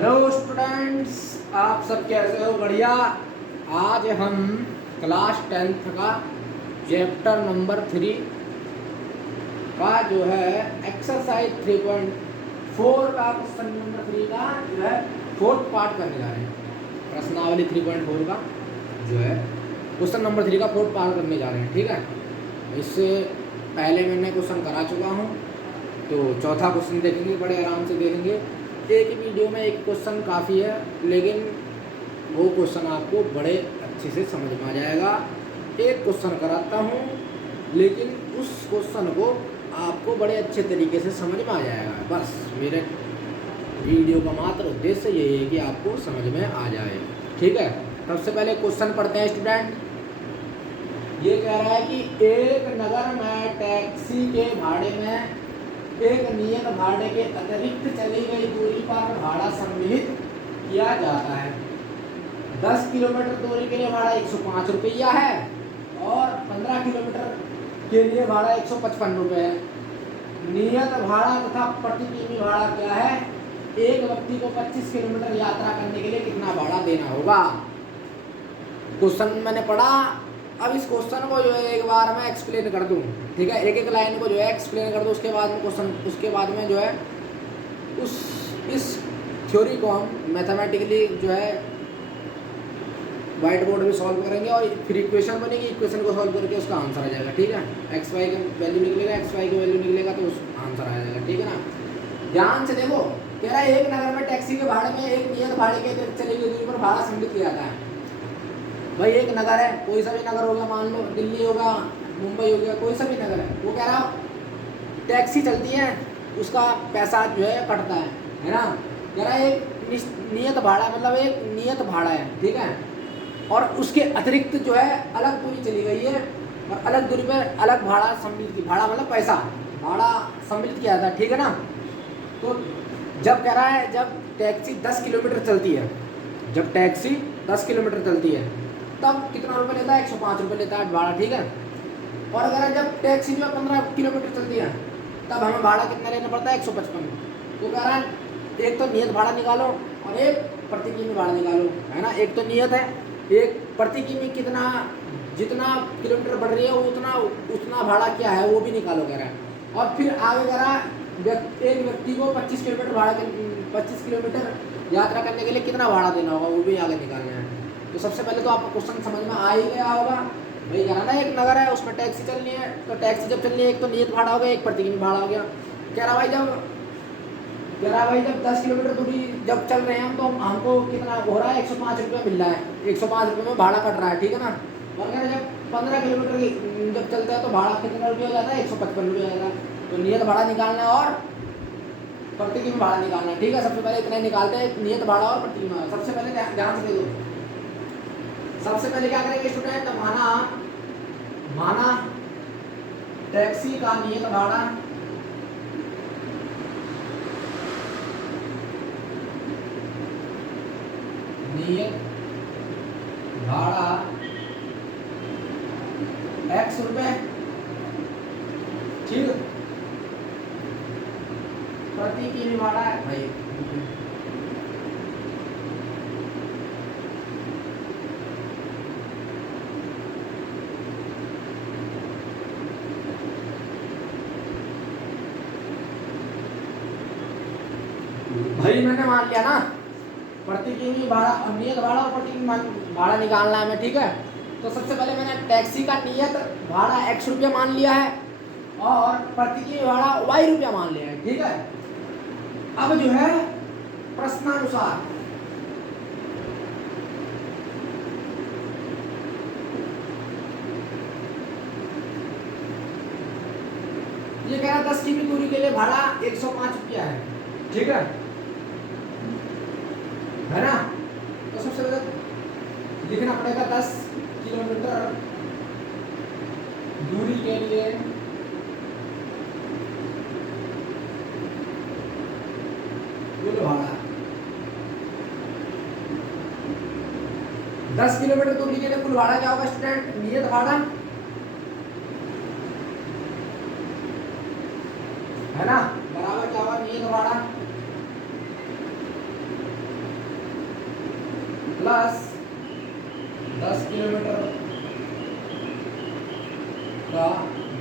Hello students, आप सब कैसे हो? बढ़िया। आज हम क्लास 10th का चैप्टर नंबर 3 का जो है एक्सरसाइज 3.4 का क्वेश्चन नंबर 3 का जो है फोर्थ पार्ट करने जा रहे हैं। प्रश्नावली 3.4 का जो है क्वेश्चन नंबर 3 का फोर्थ पार्ट करने जा रहे हैं। ठीक है, इससे पहले मैंने क्वेश्चन करा चुका हूँ, तो चौथा क्वेश्चन देखेंगे, बड़े आराम से देखेंगे। एक वीडियो में एक क्वेश्चन काफ़ी है, लेकिन वो क्वेश्चन आपको बड़े अच्छे से समझ में आ जाएगा। एक क्वेश्चन कराता हूँ, लेकिन उस क्वेश्चन को आपको बड़े अच्छे तरीके से समझ में आ जाएगा। बस मेरे वीडियो का मात्र उद्देश्य यही है कि आपको समझ में आ जाए। ठीक है, सबसे पहले क्वेश्चन पढ़ते हैं स्टूडेंट। ये कह रहा है कि एक नगर में टैक्सी के भाड़े में एक नियत भाड़े के अतिरिक्त चली गई दूरी पर भाड़ा सम्मिलित किया जाता है। 10 किलोमीटर दूरी के लिए भाड़ा 105 रुपया है और 15 किलोमीटर के लिए भाड़ा 155 रुपये है। नियत भाड़ा तथा प्रति किमी भाड़ा क्या है? एक व्यक्ति को 25 किलोमीटर यात्रा करने के लिए कितना भाड़ा देना होगा? क्वेश्चन मैंने पढ़ा। अब इस क्वेश्चन को जो है एक बार मैं एक्सप्लेन कर दूं। ठीक है, एक एक लाइन को जो है एक्सप्लेन कर दूं, उसके बाद में क्वेश्चन, उसके बाद में जो है इस थ्योरी को हम मैथमेटिकली जो है व्हाइट बोर्ड में सॉल्व करेंगे और फिर इक्वेशन बनेगी, इक्वेशन को सॉल्व करके उसका आंसर आ जाएगा। ठीक है, एक्स वाई का वैल्यू निकलेगा, एक्स वाई का वैल्यू निकलेगा तो उस आंसर आ जाएगा। ठीक है ना, ध्यान से देखो। कह रहा है एक नगर में टैक्सी के भाड़े में एक नियत भाड़े के चली गई दूरी पर भाड़ा सम्मिलित किया जाता है। भाई एक नगर है, कोई सा भी नगर होगा, मान लो दिल्ली होगा, मुंबई हो गया, कोई सा भी नगर है, वो कह रहा टैक्सी चलती है, उसका पैसा जो है कटता है ना। कह रहा है एक नियत भाड़ा, मतलब एक नियत भाड़ा है, ठीक है, और उसके अतिरिक्त जो है अलग दूरी चली गई है और अलग दूरी पर अलग भाड़ा सम्मिलित की, भाड़ा मतलब पैसा, भाड़ा सम्मिलित किया था। ठीक है ना, तो जब कह रहा है जब टैक्सी 10 किलोमीटर चलती है, जब टैक्सी 10 किलोमीटर चलती है तब कितना रुपये लेता है? 105 रुपये लेता है भाड़ा। ठीक है, और अगर जब टैक्सी जो है 15 किलोमीटर चलती है तब हमें भाड़ा कितना लेना पड़ता है? 155। तो कह रहा है एक तो नियत भाड़ा निकालो और एक प्रति किमी भाड़ा निकालो, है ना। एक तो नियत है, एक प्रति किमी कितना, जितना किलोमीटर बढ़ रही है उतना भाड़ा क्या है वो भी निकालो कह रहा है। और फिर आगे कह रहा है एक व्यक्ति को 25 किलोमीटर भाड़ा 25 किलोमीटर यात्रा करने के लिए कितना भाड़ा देना होगा वो भी आगे निकालना है। तो सबसे पहले तो आपको क्वेश्चन समझ में आ ही गया होगा। वही कह रहा ना, एक नगर है उसमें टैक्सी चलनी है, तो टैक्सी जब चलनी है एक तो नियत भाड़ा हो गया, एक प्रति किमी भाड़ा हो गया। कह रहा भाई जब 10 किलोमीटर दूरी जब चल रहे हैं हम, तो हमको कितना हो रहा है? 105 रुपये मिल रहा है, 105 रुपये में भाड़ा कट रहा है। ठीक है ना, और कह रहा जब 15 किलोमीटर जब चलता है तो भाड़ा कितना रुपये हो जाता है? 155 रुपये हो जाएगा। तो नियत भाड़ा निकालना है और प्रति किमी भाड़ा निकालना है। ठीक है, सबसे पहले इतना निकालते हैं, नियत भाड़ा और प्रति किमी भाड़ा। सबसे पहले ध्यान से दे दो, सबसे पहले क्या करेंगे स्टूडेंट? माना टैक्सी का नियत भाड़ा x रुपए, ठीक, प्रति किमी भाड़ा है भाई मैंने मान लिया ना प्रति किमी भाड़ा, नियत भाड़ा और प्रति किमी भाड़ा निकालना है हमें। ठीक है, तो सबसे पहले मैंने टैक्सी का नियत भाड़ा x रुपया मान लिया है और प्रति किमी भाड़ा y रुपया मान लिया है। ठीक है, अब जो है प्रश्नानुसार ये कह रहा 10 किमी दूरी के लिए भाड़ा 105 रुपया है। ठीक है ना, तो सबसे पहले लिखना पड़ेगा 10 किलोमीटर दूरी के लिए कुल भाड़ा। 10 किलोमीटर दूरी के लिए कुल भाड़ा क्या होगा स्टूडेंट? नियत भाड़ा है ना, बराबर क्या होगा? नियत भाड़ा प्लस 10 किलोमीटर का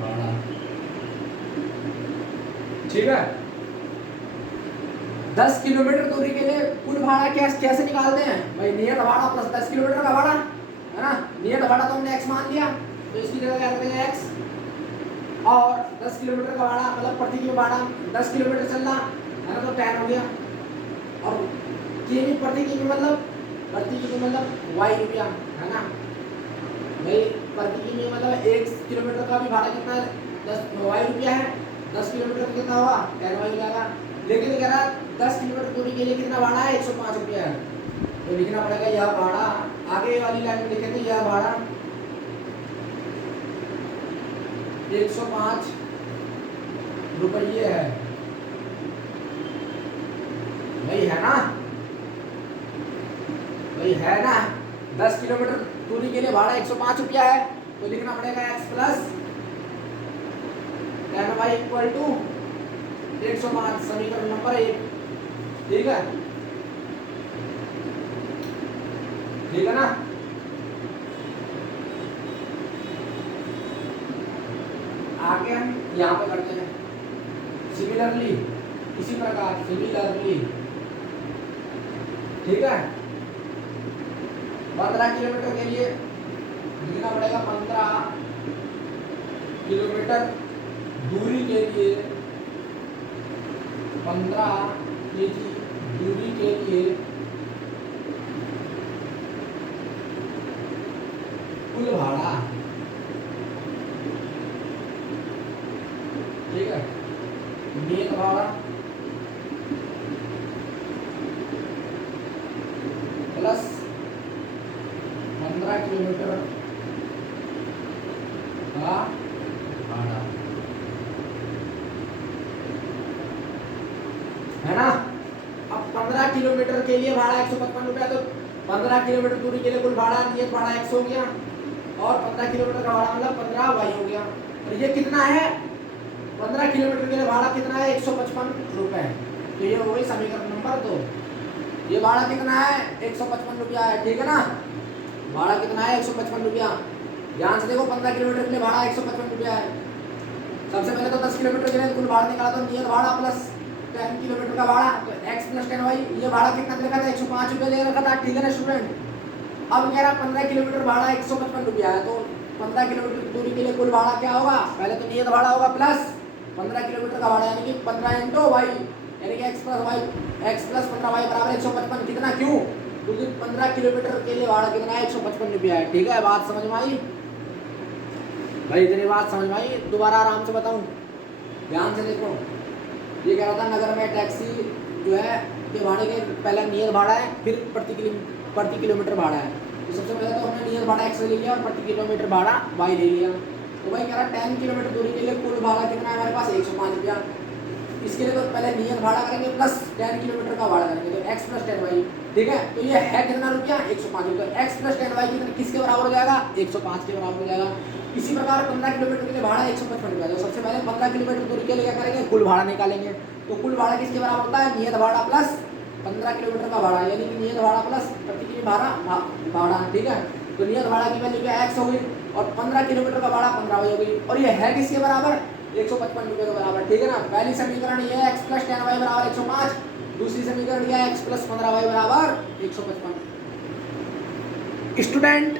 भाड़ा। ठीक है, 10 किलोमीटर दूरी के लिए कुल भाड़ा कैसे निकालते हैं भाई? नियत भाड़ा प्लस 10 किलोमीटर का भाड़ा, है ना। नियत भाड़ा तो हमने x मान लिया, तो इसकी जगह क्या रखेंगे x, और 10 किलोमीटर का भाड़ा मतलब प्रति किलो भाड़ा 10 किलोमीटर चलना है ना, तो 10 हो गया। और किमी प्रति किमी मतलब प्रति किमी मतलब y रुपया, है ना भाई। प्रति किमी मतलब 1 किलोमीटर का भी भाड़ा कितना है? 10 y रुपया है। 10 किलोमीटर का कितना हुआ? 10 y हो जाएगा। लेकिन कह रहा 10 किलोमीटर दूरी के लिए कितना भाड़ा है? 105 रुपया है। तो लिखना पड़ेगा यह भाड़ा, आगे वाली लाइन में लिखेंगे यह भाड़ा 105 रुपये है भाई, है ना भाई, है ना। 10 किलोमीटर दूरी के लिए भाड़ा 105 रुपया है, तो लिखना पड़ेगा x plus 10y equal to 105, समीकरण नंबर 1। ठीक है, ठीक है ना। आगे हम यहाँ पे करते हैं सिमिलरली, इसी प्रकार सिमिलरली। ठीक है, 15 किलोमीटर के लिए लिखना पड़ेगा 15 किलोमीटर दूरी के लिए 15 केजी दूरी के लिए कुल भाड़ा। ठीक है, नियत भाड़ा प्लस 15 किलोमीटर का भाड़ा, है ना। अब 15 किलोमीटर के लिए भाड़ा 155 रुपया, तो 15 किलोमीटर दूरी के लिए कुल भाड़ा नियत भाड़ा x हो गया, और 15 किलोमीटर का भाड़ा मतलब 15y हो गया। और ये कितना है? 15 किलोमीटर के लिए भाड़ा कितना है? 155 रुपए। तो ये हो गई समीकरण नंबर 2। ये भाड़ा कितना है? 155 रुपया है। ठीक है ना, भाड़ा कितना है? 155 रुपया। ध्यान से देखो, 15 किलोमीटर के लिए भाड़ा 155 रुपया है। सबसे पहले तो 10 किलोमीटर के लिए कुल भाड़ा निकाला, तो नियत भाड़ा प्लस 10 किलोमीटर का भाड़ा, तो x प्लस 10y। ये भाड़ा कितना लिखा था? 105 रुपये दे रखा था। ठीक है ना स्टूडेंट। अब कह रहा 15 किलोमीटर भाड़ा 155 रुपया है, तो 15 किलोमीटर दूरी के लिए कुल भाड़ा क्या होगा? पहले तो नियत भाड़ा होगा प्लस 15 किलोमीटर का भाड़ा, यानी कि 15 इंटू वाई, यानी कि x प्लस 15y बराबर 155। कितना? क्यों? क्योंकि 15 किलोमीटर के लिए भाड़ा कितना है? 155 रुपया है। ठीक है, बात समझ में आई भाई? इतनी बात समझ में आई? दोबारा आराम से बताऊं, ध्यान से देखो। ये कह रहा था नगर में टैक्सी जो है के भाड़े के पहला नियत भाड़ा है, फिर प्रति किलोमीटर भाड़ा है। तो सबसे पहले तो हमने नियत भाड़ा x ले लिया और प्रति किलोमीटर भाड़ा y ले लिया। तो भाई कह रहा 10 किलोमीटर दूरी के लिए कुल भाड़ा कितना है हमारे पास? 105 रुपया। इसके लिए तो पहले नियत भाड़ा करेंगे प्लस 10 किलोमीटर का भाड़ा करेंगे, तो x प्लस 10y। ठीक है, तो ये है कितना रुपया? 105 रुपया। x प्लस 10y कितना किसके बराबर हो जाएगा? 105 के बराबर हो जाएगा। इसी प्रकार 15 किलोमीटर के लिए भाड़ा 155 रुपया। तो सबसे पहले 15 किलोमीटर दूरी के लिए क्या करेंगे? कुल भाड़ा निकालेंगे। तो कुल भाड़ा किसके बराबर होता है? नियत भाड़ा प्लस 15 किलोमीटर का भाड़ा, यानी कि नियत भाड़ा प्लस प्रति किमी भाड़ा। ठीक है, तो नियत भाड़ा की वैल्यू क्या x हो गई, और 15 किलोमीटर का भाड़ा 15 हो गई, और ये है किसके बराबर? 155 रुपये के बराबर। ठीक है ना। पहली समीकरण ये है x प्लस 10y बराबर 105, दूसरी समीकरण यह है x प्लस 15y बराबर 155। स्टूडेंट,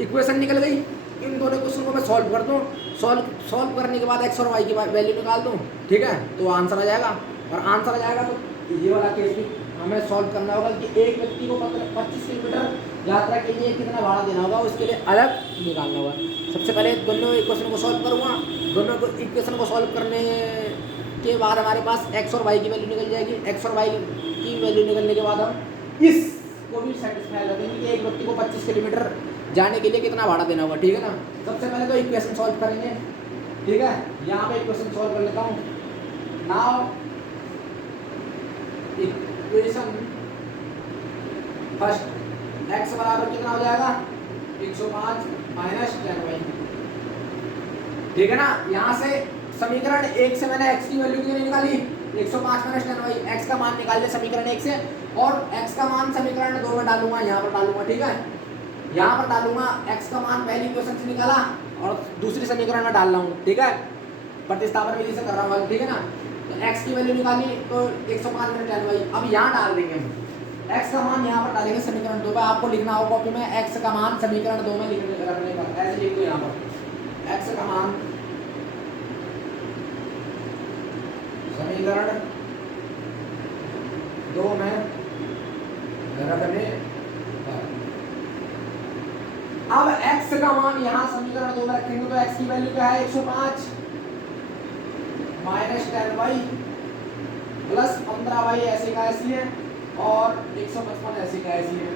इक्वेशन निकल गई। इन दोनों क्वेश्चन को मैं सॉल्व कर दूं, सॉल्व करने के बाद x और y की वैल्यू निकाल दूं। ठीक है, तो आंसर आ जाएगा। और आंसर आ जाएगा तो ये वाला केस भी हमें सॉल्व करना होगा कि एक व्यक्ति को 25 किलोमीटर यात्रा के लिए कितना भाड़ा देना होगा, उसके लिए अलग निकालना होगा। सबसे पहले दोनों इक्वेशन को सॉल्व करूँगा। दोनों इक्वेशन को सॉल्व करने के बाद हमारे पास x और y की वैल्यू निकल जाएगी। x और y की वैल्यू निकलने के बाद हम इसको भी सेटिस्फाई करेंगे कि एक व्यक्ति को 25 किलोमीटर जाने के लिए कितना भाड़ा देना होगा। ठीक है ना। सबसे पहले तो इक्वेशन सॉल्व करेंगे। ठीक है, यहाँ पे इक्वेशन सॉल्व कर लेता हूँ। नाउ इक्वेशन फर्स्ट, x बराबर कितना हो जाएगा? 105 माइनस 10y। ठीक है ना। यहाँ से समीकरण 1 से मैंने x की वैल्यू क्यों नहीं निकाली? 105 माइनस 10y, x का मान निकाल ले समीकरण 1 से, और x का मान समीकरण 2 में डालूंगा, यहाँ पर डालूंगा, ठीक है, यहाँ पर डालूंगा, x का मान पहली इक्वेशन से निकाला और दूसरी समीकरण में डाल रहा हूँ, ठीक है, प्रतिस्थापन विधि से कर रहा हूँ, ठीक है ना। तो x की वैल्यू निकाली तो 105 माइनस 10y, अब यहाँ डाल देंगे हम x का मान, यहाँ पर डालेंगे समीकरण 2 में, आपको लिखना होगा कॉपी में x का मान समीकरण 2 में रखने का, ऐसे लिख दो यहाँ पर x का मान समीकरण 2 में रखने का। अब x का मान यहाँ समीकरण 2 में रखेंगे तो x की वैल्यू क्या है, 105 माइनस 10y प्लस 15y ऐसे का ऐसी है, और 155 ऐसी का ऐसी है,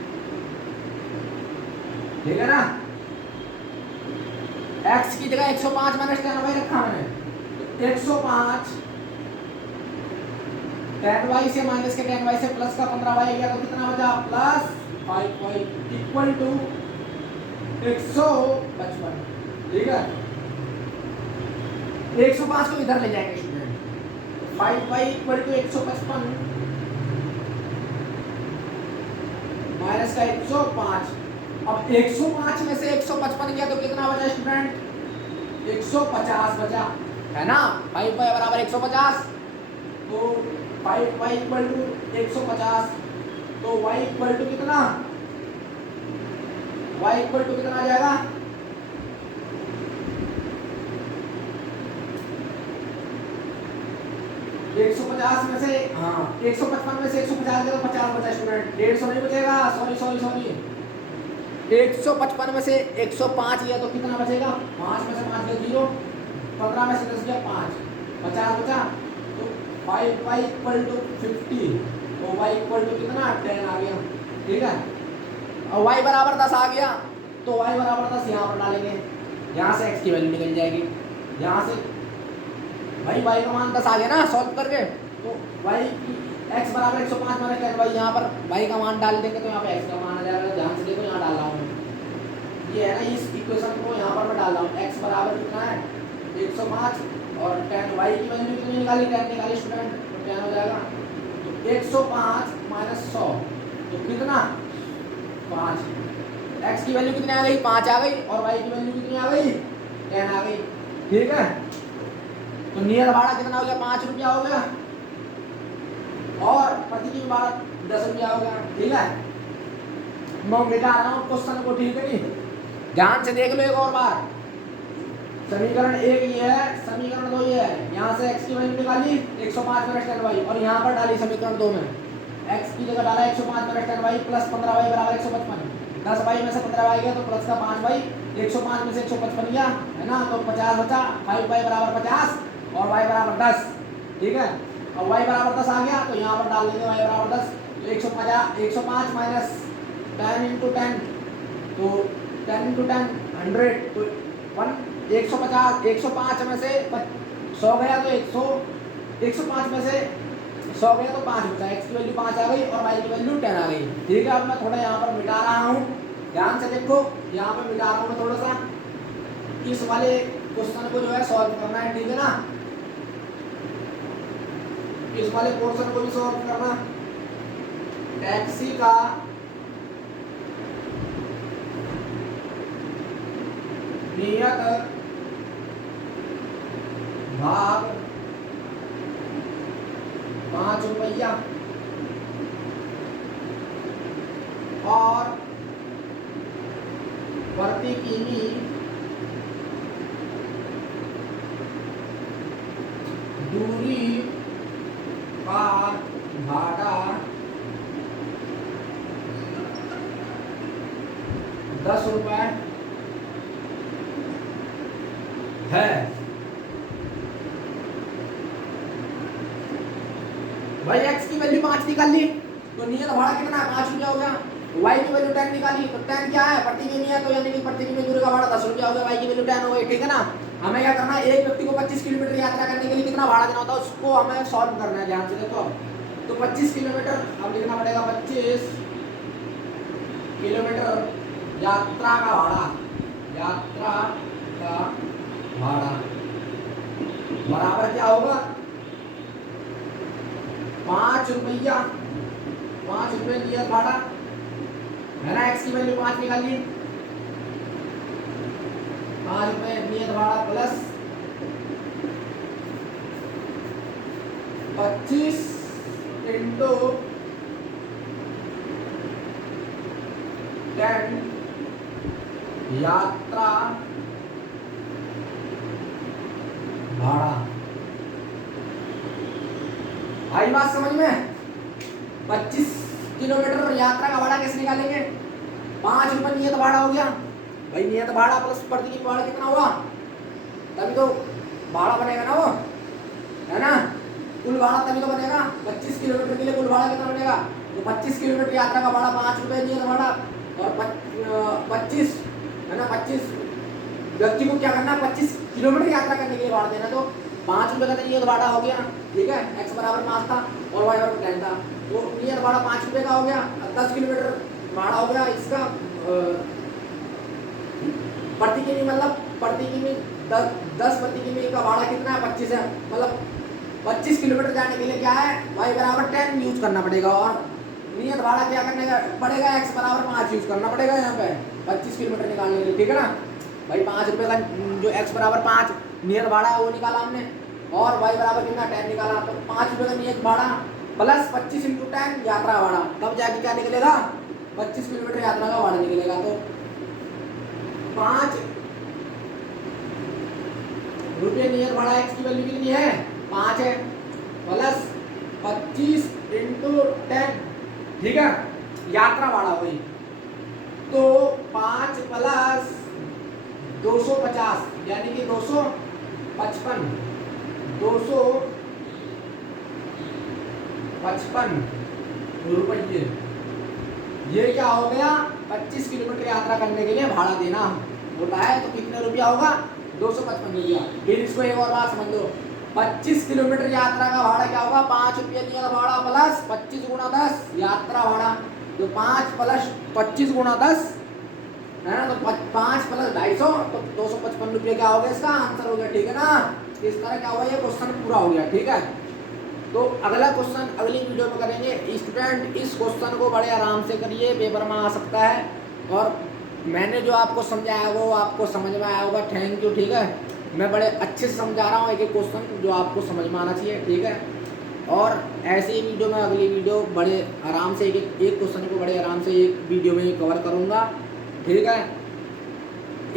ठीक है ना। x की जगह 105 माइनस 10y रखा मैंने, 105 10y से माइनस के 10y से प्लस का 15y गया तो कितना बचा, प्लस 5y इक्वल टू 155, ठीक है। 105 को इधर ले जाएंगे student, 5y equal to 155 minus का 105, अब 105 में से 155 गया तो कितना बचा स्टूडेंट, 150 बचा, है ना। 5y बराबर 150, तो 5y इक्वल टू 150, तो y इक्वल टू कितना, y इक्वल टू कितना आ जाएगा, 150 में से, हाँ 155 में से 150 गया तो 50 बचा स्टूडेंट, 150 नहीं बचेगा, सॉरी 155 में से 105 गया तो कितना बचेगा, 5 में से 5 गया 0, 15 में से 10 गया 5, 50 बचा, तो 5y इक्वल टू 50, तो y इक्वल टू कितना 10 आ गया, ठीक है। और y बराबर 10 आ गया तो y बराबर 10 यहाँ पर डालेंगे, यहाँ से x की वैल्यू निकल जाएगी, यहाँ से भाई y का मान 10 आ गया ना सॉल्व करके, तो y की x बराबर 105 माइनस 10y, यहाँ पर y का मान डाल देंगे तो यहाँ पे x का मान आ जाएगा, ध्यान से देखो यहाँ डाल रहा हूँ, ये है ना, इस इक्वेशन को यहाँ पर मैं डाल रहा हूँ, x बराबर कितना है 105 और 10y की वैल्यू कितनी निकाली, 10 निकाली स्टूडेंट, तो 10 हो जाएगा, तो 105 माइनस 100 तो कितना 5, x की वैल्यू कितनी आ गई, 5 आ गई, और y की वैल्यू कितनी आ गई, 10 आ गई, ठीक है। तो नियर भाड़ा कितना हो गया, 5 रुपया हो गया, और प्रति की भाड़ा 10 रुपया हो गया, ठीक है। मैं मिटा रहा हूँ क्वेश्चन को, ठीक है, ध्यान से देख लो एक और बार, समीकरण 1 ये है, समीकरण 2 ये है, यहाँ से x की वैल्यू निकाली 105 माइनस 10y, और यहाँ पर डाली समीकरण 2 में, x की जगह डाला 105 माइनस 10y प्लस 15y बराबर 155, 10y में से 15y गया तो प्लस का 5y, 105 में से 155 गया, है ना, तो 50 बचा, 5y बराबर 50 और y बराबर 10, ठीक है। और y बराबर 10 आ गया तो यहाँ पर डाल देंगे y बराबर 10, तो 105 माइनस 10 इंटू 10, तो 10 इंटू 10 100, तो 150, 105 में से 100 गया तो 105 में से 100 गया तो 5 बचा, x की वैल्यू 5 आ गई और y की वैल्यू 10 आ गई, ठीक है। अब मैं थोड़ा यहाँ पर मिटा रहा हूँ, ध्यान से देखो, यहाँ पर मिटा रहा हूँ मैं थोड़ा सा, इस वाले क्वेश्चन को जो है सॉल्व करना है, ठीक है ना, इस वाले पोर्शन को भी सॉल्व करना, टैक्सी का नियत भाग 5 रुपया और प्रति किमी दूरी का भाड़ा 10 रुपए है। भाई x की वैल्यू 5 निकाल ली तो नियत भाड़ा कितना 5 रुपया हो गया, y की वैल्यू 10 निकाली तो 10 क्या है, प्रति किमी है, तो यानी कि प्रति किमी दूरी का भाड़ा 10 रुपया हो गया, y की वैल्यू 10 हो गई, ठीक है ना। हमें क्या करना है, एक व्यक्ति को 25 किलोमीटर यात्रा करने के लिए कितना भाड़ा देना होता है उसको हमें सॉल्व करना है, ध्यान से देखो। तो 25 किलोमीटर अब लिखना पड़ेगा, 25 किलोमीटर यात्रा का भाड़ा, यात्रा का भाड़ा बराबर क्या होगा ₹5, 5 रुपये नियत भाड़ा है ना। एक्स की वैल्यू 5 निकाल लिए, 5 रुपये नियत भाड़ा प्लस 25 इंटू 10 यात्रा भाड़ा। आई बात समझ में? 25 किलोमीटर यात्रा का भाड़ा कैसे निकालेंगे? 5 रुपये नियत भाड़ा हो गया भाई, नियत भाड़ा प्लस प्रति की भाड़ा कितना हुआ, तभी तो भाड़ा बनेगा ना वो, है ना। कुल भाड़ा तभी तो बनेगा। 25 किलोमीटर के लिए कुल भाड़ा कितना बनेगा? तो 25 किलोमीटर यात्रा का भाड़ा 5 रुपये नियत भाड़ा, और 25 है ना, 25 व्यक्ति को क्या करना है, 25 किलोमीटर यात्रा करने के लिए भाड़ा देना। तो 5 रुपये का नियत भाड़ा हो गया, ठीक है। एक्स बराबर 5 था और वाई बराबर 10 था, तो नियत भाड़ा 5 रुपये का हो गया। 10 किलोमीटर भाड़ा हो गया इसका, प्रति किमी मतलब प्रति किमी 10 प्रति किमी का भाड़ा कितना है? 25 है, मतलब 25 किलोमीटर जाने के लिए क्या है, वाई बराबर 10 यूज करना पड़ेगा, और नियत भाड़ा क्या करने का पड़ेगा, एक्स बराबर 5 यूज करना पड़ेगा यहाँ पे 25 किलोमीटर निकालने के लिए, ठीक है ना भाई। 5 रुपये का जो एक्स बराबर 5 नियत भाड़ा है वो निकाला हमने, और वाई बराबर कितना 10 निकाला। तो 5 रुपये का नियत भाड़ा प्लस 25 इंटू 10 यात्रा भाड़ा, तब जाके क्या निकलेगा, 25 किलोमीटर यात्रा का भाड़ा निकलेगा। तो 5 रुपये नियत भाड़ा एक्स की वैल्यू कितनी है, 5 है, प्लस 25 इंटू 10, ठीक है, यात्रा भाड़ा हुई। तो 5 प्लस 250 यानी कि 255 रुपये, ये क्या हो गया, 25 किलोमीटर यात्रा करने के लिए भाड़ा देना होता है। तो कितने रुपया होगा, 255 रुपया। फिर इसको एक और बात समझ लो, 25 किलोमीटर यात्रा का भाड़ा क्या होगा, 5 रुपये नियत भाड़ा प्लस 25 गुणा 10 यात्रा भाड़ा। तो 5 प्लस 25 गुणा 10 है ना, तो 5 प्लस 250, तो 255 रुपये क्या हो गया, इसका आंसर हो गया, ठीक है ना। इस तरह क्या हुआ, ये क्वेश्चन पूरा हो गया, ठीक है। तो अगला क्वेश्चन अगली वीडियो में करेंगे। स्टूडेंट इस क्वेश्चन को बड़े आराम से करिए, पेपर में आ सकता है, और मैंने जो आपको समझाया वो आपको समझ में आया होगा, थैंक यू, ठीक है। मैं बड़े अच्छे से समझा रहा हूँ एक एक क्वेश्चन जो आपको समझ में आना चाहिए, ठीक है। और ऐसे ही वीडियो में अगली वीडियो बड़े आराम से एक क्वेश्चन को बड़े आराम से एक वीडियो में कवर करूँगा, ठीक है।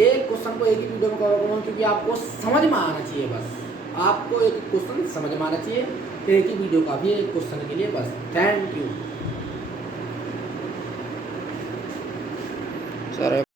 एक क्वेश्चन को एक ही वीडियो में कवर करूँगा, क्योंकि आपको समझ में आना चाहिए, बस आपको एक क्वेश्चन समझ में आना चाहिए, एक ही वीडियो का भी एक क्वेश्चन के लिए, बस। Thank you sir.